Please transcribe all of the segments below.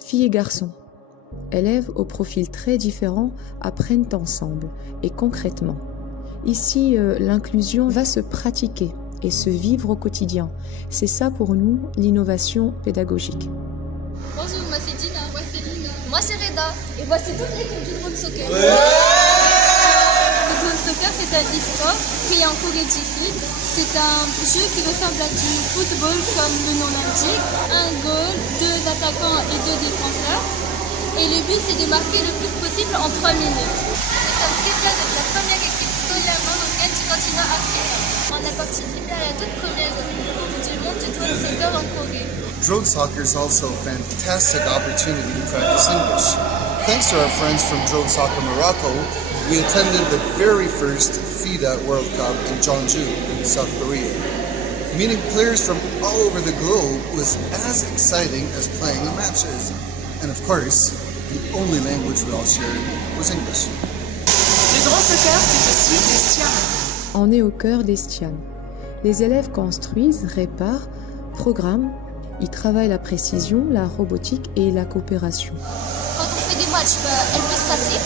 Filles et garçons, élèves au profil très différent apprennent ensemble et concrètement. Ici, l'inclusion va se pratiquer et se vivre au quotidien. C'est ça pour nous, l'innovation pédagogique. Bonjour, moi c'est Dina. Moi c'est Lina. Moi c'est Reda. Et moi c'est toute l'équipe du drone soccer. Le drone soccer, c'est un e-sport créé en Corée du Sud. C'est un jeu qui ressemble à du football comme le nom l'indique. Un goal, 2 attaquants et 2 défenseurs. Et le but c'est de marquer le plus possible en 3 minutes. Nous sommes très fiers d'être la première équipe scolairement locale du continent africain. On a participé à la toute première Coupe du monde du drone soccer en Corée. Drone soccer is also a fantastic opportunity to practice English. Thanks to our friends from Drone Soccer Morocco, we attended the very first FIDA World Cup in Jeonju, South Korea. Meeting players from all over the globe was as exciting as playing the matches. And of course, the only language we all shared was English. Le drone soccer, c'est aussi des STIAM. On est au cœur des STIAM. Les élèves construisent, réparent, programment. Ils travaillent la précision, la robotique et la coopération. Quand on fait des matchs, elle peut se casser.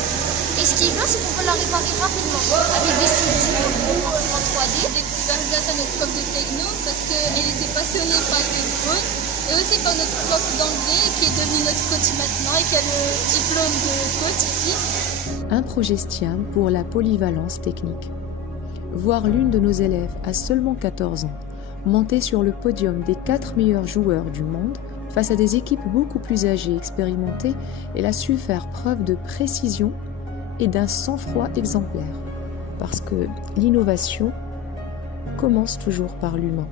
Et ce qui est bien, c'est qu'on peut la réparer rapidement. Avec des studios en 3D. J'ai découvert grâce à notre prof de techno parce qu'elle était passionnée par les drones. Et aussi par notre prof d'anglais qui est devenu notre coach maintenant et qui a le diplôme de coach ici. Un projet STIAM pour la polyvalence technique. Voir l'une de nos élèves à seulement 14 ans monter sur le podium des 4 meilleurs joueurs du monde face à des équipes beaucoup plus âgées et expérimentées, elle a su faire preuve de précision et d'un sang-froid exemplaire. Parce que l'innovation commence toujours par l'humain.